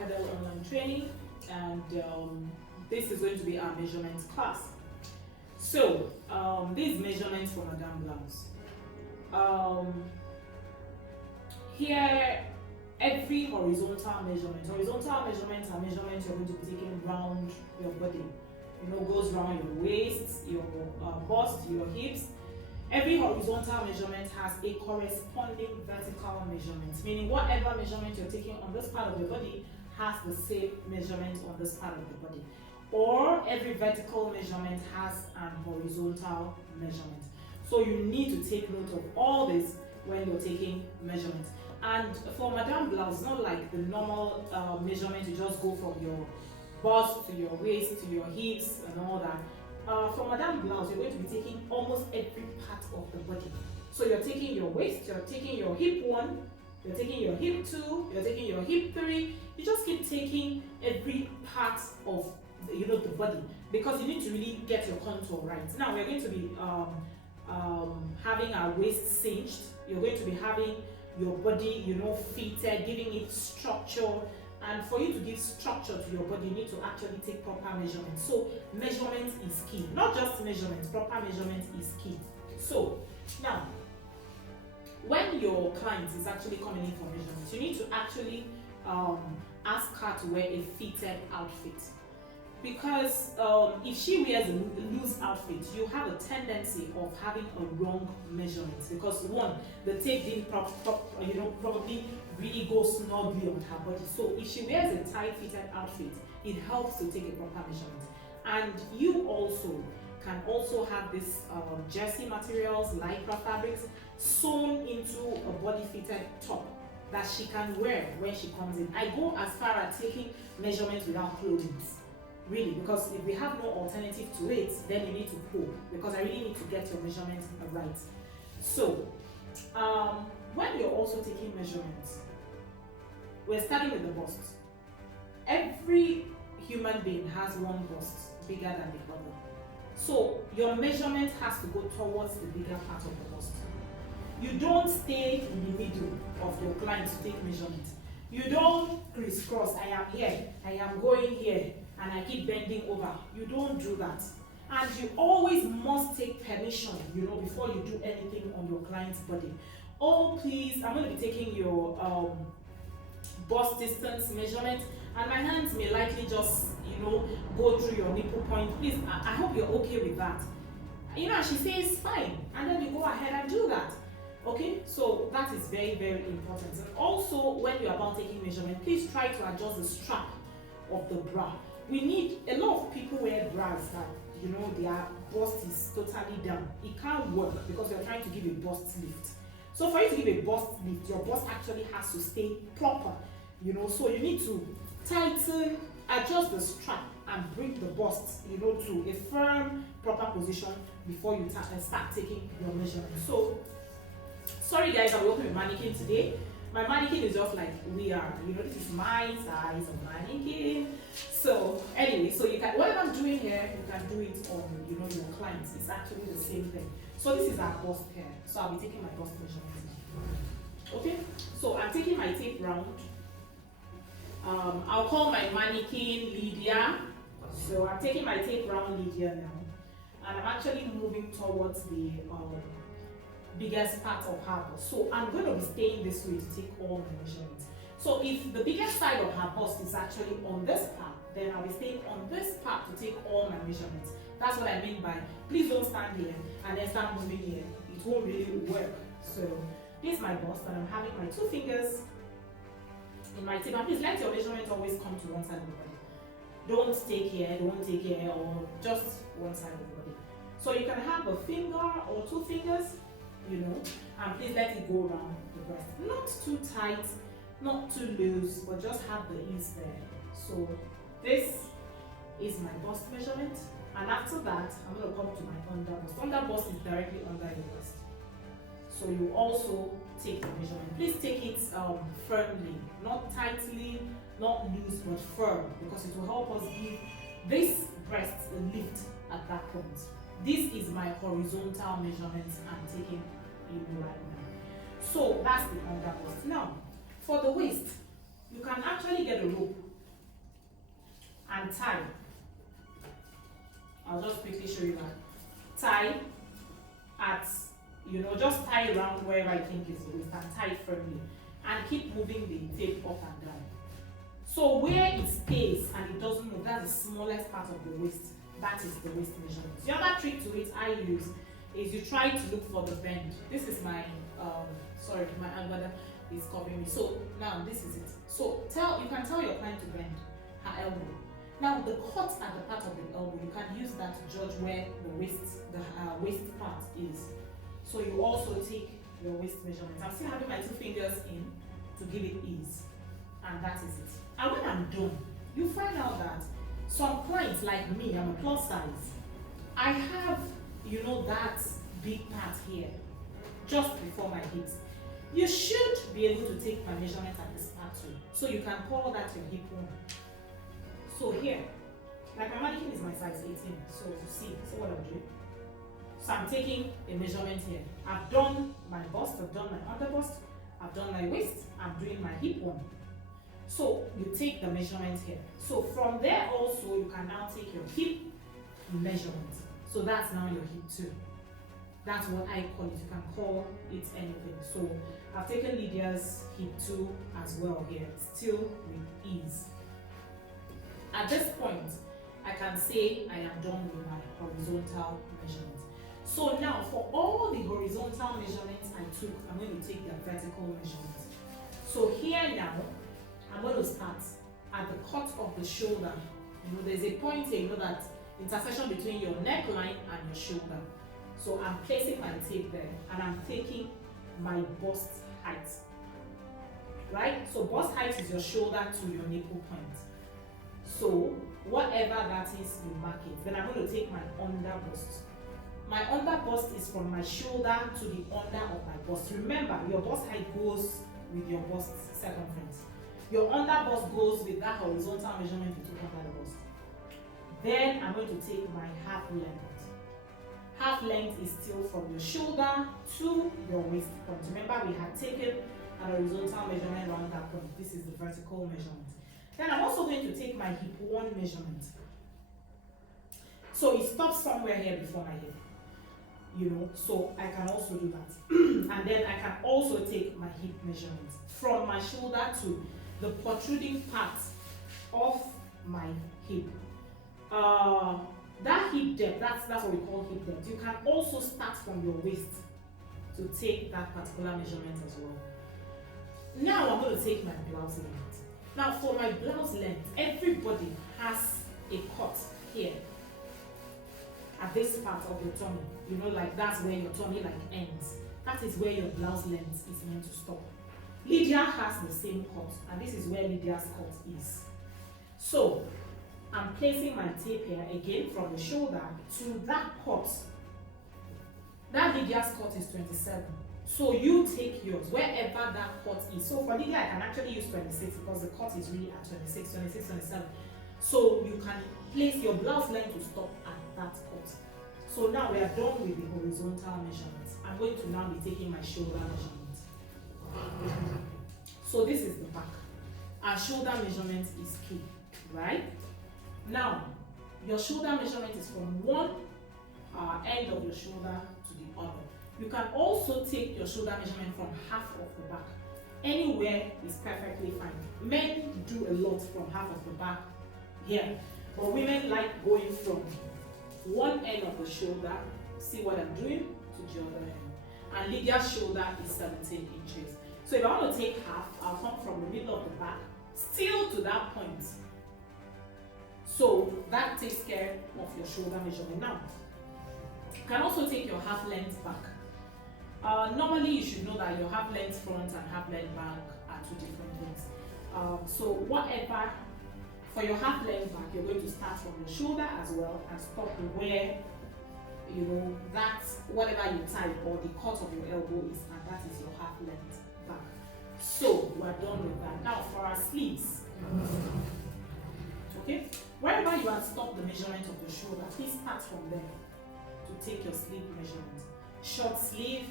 Academy online training, and this is going to be our measurements class. So these measurements for Madame Blouse. Here, every horizontal measurements are measurements you're going to be taking around your body. Goes around your waist, your bust, your hips. Every horizontal measurement has a corresponding vertical measurement, meaning whatever measurement you're taking on this part of your body has the same measurement on this part of the body. Or every vertical measurement has an horizontal measurement. So you need to take note of all this when you're taking measurements. And for Madame Blouse, it's not like the normal measurement, you just go from your bust to your waist to your hips and all that. For Madame Blouse, you're going to be taking almost every part of the body. So you're taking your waist, you're taking your hip 1, you're taking your hip 2, you're taking your hip 3. You just keep taking every part of the body, because you need to really get your contour right. Now we're going to be having our waist cinched. You're going to be having your body, fitted, giving it structure. And for you to give structure to your body, you need to actually take proper measurements. So measurement is key. Not just measurements, proper measurement is key. So now, when your client is actually coming in for measurements, you need to actually ask her to wear a fitted outfit. Because if she wears a loose outfit, you have a tendency of having a wrong measurement. Because one, the tape didn't probably really go snugly on her body. So if she wears a tight fitted outfit, it helps to take a proper measurement. And you also can also have this jersey materials, lycra fabrics, sewn into a body fitted top that she can wear when she comes in. I go as far as taking measurements without clothing. Really, because if we have no alternative to it, then you need to pull, because I really need to get your measurements right. So, when you're also taking measurements, we're starting with the bust. Every human being has one bust bigger than the other. So, your measurement has to go towards the bigger part of the bust. You don't stay in the middle of your client to take measurements. You don't crisscross, I am here, I am going here, and I keep bending over. You don't do that. And you always must take permission, before you do anything on your client's body. Oh, please, I'm going to be taking your bust distance measurement, and my hands may likely just, go through your nipple point. Please, I hope you're okay with that. And she says, fine. And then you go ahead and do that. Okay, so that is very, very important. And also, when you're about taking measurement, please try to adjust the strap of the bra. We need, a lot of people wear bras that, their bust is totally down. It can't work because you're trying to give a bust lift. So for you to give a bust lift, your bust actually has to stay proper, so you need to tighten, adjust the strap, and bring the bust, to a firm, proper position before you start taking your measurement. So, sorry guys, I'm working with mannequin today. My mannequin is just like we are. This is my size of mannequin. So anyway, so you can, whatever I'm doing here, you can do it on your clients. It's actually the same thing. So this is our bust here. So I'll be taking my bust measurement. Okay. So I'm taking my tape round. I'll call my mannequin Lydia. So I'm taking my tape round Lydia now, and I'm actually moving towards the biggest part of her bust. So I'm going to be staying this way to take all my measurements. So if the biggest side of her bust is actually on this part, then I'll be staying on this part to take all my measurements. That's what I mean by, please don't stand here and then start moving here. It won't really work. So this is my bust, and I'm having my 2 fingers in my tape. And please let your measurements always come to one side of the body. Don't take here, or just one side of the body. So you can have a finger or 2 fingers, and please let it go around the breast. Not too tight, not too loose, but just have the ease there. So this is my bust measurement, and after that, I'm going to come to my under bust. Under bust is directly under your bust. So you also take the measurement. Please take it firmly, not tightly, not loose, but firm, because it will help us give this breast a lift at that point. This is my horizontal measurements I'm taking in right now. So that's the under bust. Now, for the waist, you can actually get a rope and tie. I'll just quickly show you that. Tie at, just tie around wherever I think is the waist and tie it firmly. And keep moving the tape up and down. So where it stays and it doesn't move, that's the smallest part of the waist. That is the waist measurement. The other trick to it I use is you try to look for the bend. This is my, my angbada is copying me. So now this is it. So you can tell your client to bend her elbow. Now the cut at the part of the elbow, you can use that to judge where the waist part is. So you also take your waist measurement. I'm still having my 2 fingers in to give it ease. And that is it. And when I'm done, you find out that some clients like me, I'm a plus size. I have, that big part here, just before my hips. You should be able to take my measurement at this part too. So you can call that your hip one. So here, like my mannequin is my size 18. So see what I'm doing. So I'm taking a measurement here. I've done my bust, I've done my under bust, I've done my waist, I'm doing my hip one. So you take the measurement here. So from there also, you can now take your hip measurement. So that's now your hip too. That's what I call it. You can call it anything. So I've taken Lydia's hip too as well here, still with ease. At this point, I can say I am done with my horizontal measurement. So now for all the horizontal measurements I took, I'm going to take the vertical measurements. So here now, I'm going to start at the cut of the shoulder. There's a point here, that intersection between your neckline and your shoulder. So I'm placing my tape there and I'm taking my bust height. Right? So bust height is your shoulder to your nipple point. So whatever that is, you mark it. Then I'm going to take my under bust. My under bust is from my shoulder to the under of my bust. Remember, your bust height goes with your bust circumference. Your under bust goes with that horizontal measurement you took under the bust. Then I'm going to take my half length. Half length is still from your shoulder to your waist point. Remember, we had taken an horizontal measurement around that point. This is the vertical measurement. Then I'm also going to take my hip one measurement. So it stops somewhere here before my hip. So I can also do that. And then I can also take my hip measurement from my shoulder to the protruding part of my hip. That hip depth, that's what we call hip depth. You can also start from your waist to take that particular measurement as well. Now I'm going to take my blouse length. Now for my blouse length, everybody has a cut here at this part of your tummy. Like that's where your tummy ends. That is where your blouse length is meant to stop. Lydia has the same cut, and this is where Lydia's cut is. So I'm placing my tape here again from the shoulder to that cut. That Lydia's cut is 27. So you take yours wherever that cut is. So for Lydia, I can actually use 26 because the cut is really at 26, 27. So you can place your blouse length to stop at that cut. So now we are done with the horizontal measurements. I'm going to now be taking my shoulder measurement. So this is the back. Our shoulder measurement is key, right? Now, your shoulder measurement is from one end of your shoulder to the other. You can also take your shoulder measurement from half of the back. Anywhere is perfectly fine. Men do a lot from half of the back here, but women like going from one end of the shoulder, see what I'm doing, to the other end. And Lydia's shoulder is 17 inches. So if I want to take half, I'll come from the middle of the back, still to that point. So that takes care of your shoulder measurement. Now, you can also take your half length back. Normally, you should know that your half length front and half length back are two different things. So whatever, for your half length back, you're going to start from your shoulder as well and stop where, that's whatever you type or the cut of your elbow is, and that is your half length back. So we're done with that. Now for our sleeves. Okay? Wherever you have stopped the measurement of your shoulder, please start from there to take your sleeve measurement. Short sleeve,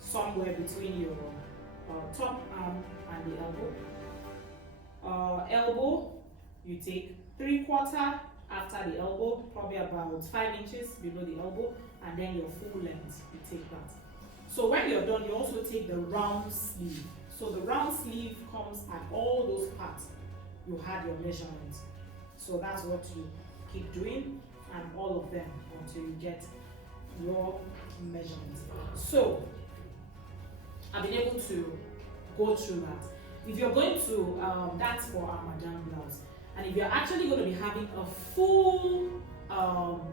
somewhere between your top arm and the elbow. Elbow, you take 3/4 after the elbow, probably about 5 inches below the elbow, and then your full length, you take that. So when you're done, you also take the round sleeve. So the round sleeve comes at all those parts you had your measurements. So that's what you keep doing, and all of them until you get your measurements. So I've been able to go through that. If you're going to, that's for our Madame blouse. And if you're actually going to be having a full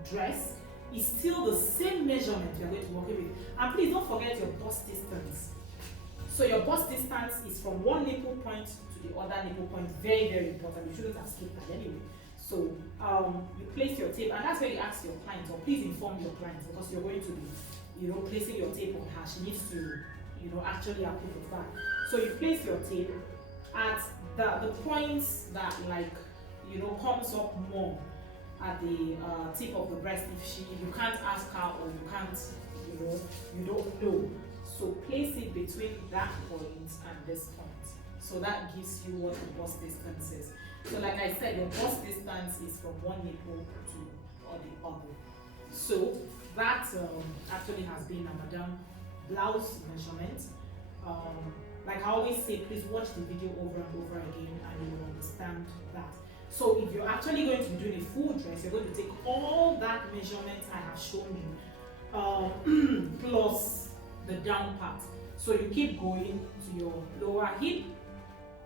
dress, it's still the same measurement you're going to work with. And please don't forget your bust distance. So your bust distance is from one nipple point to the other nipple point. Very, very important. You shouldn't have skipped that anyway. So you place your tape, and that's where you ask your client, or please inform your client, because you're going to be, placing your tape on her. She needs to, actually approve of that. So you place your tape at the points that comes up more at the tip of the breast. If you can't ask her, or you can't, you don't know. So place it between that point and this point. So that gives you what the bust distance is. So like I said, your bust distance is from one nipple to the other. So that actually has been a Madame blouse measurement. Like I always say, please watch the video over and over again, and you will understand that. So if you're actually going to be doing a full dress, you're going to take all that measurement I have shown you, plus the down part. So you keep going to your lower hip,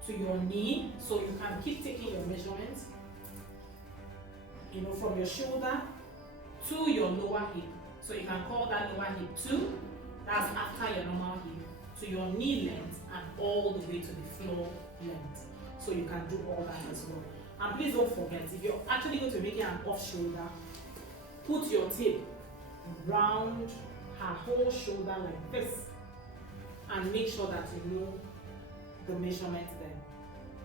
to your knee, so you can keep taking your measurements, from your shoulder to your lower hip. So you can call that lower hip 2, that's after your normal hip, to your knee length, and all the way to the floor length. So you can do all that as well. And please don't forget, if you're actually going to make it an off shoulder, put your tape round her whole shoulder like this, and make sure that you know the measurement there.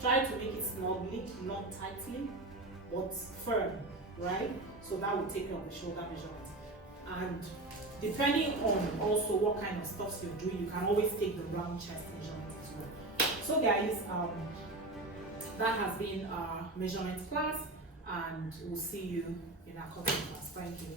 Try to make it snugly, not tightly, but firm, right? So that will take care of the shoulder measurement. And depending on also what kind of stuff you're doing, you can always take the round chest measurement as well. So guys, that has been our measurement class, and we'll see you in our cutting class. Thank you.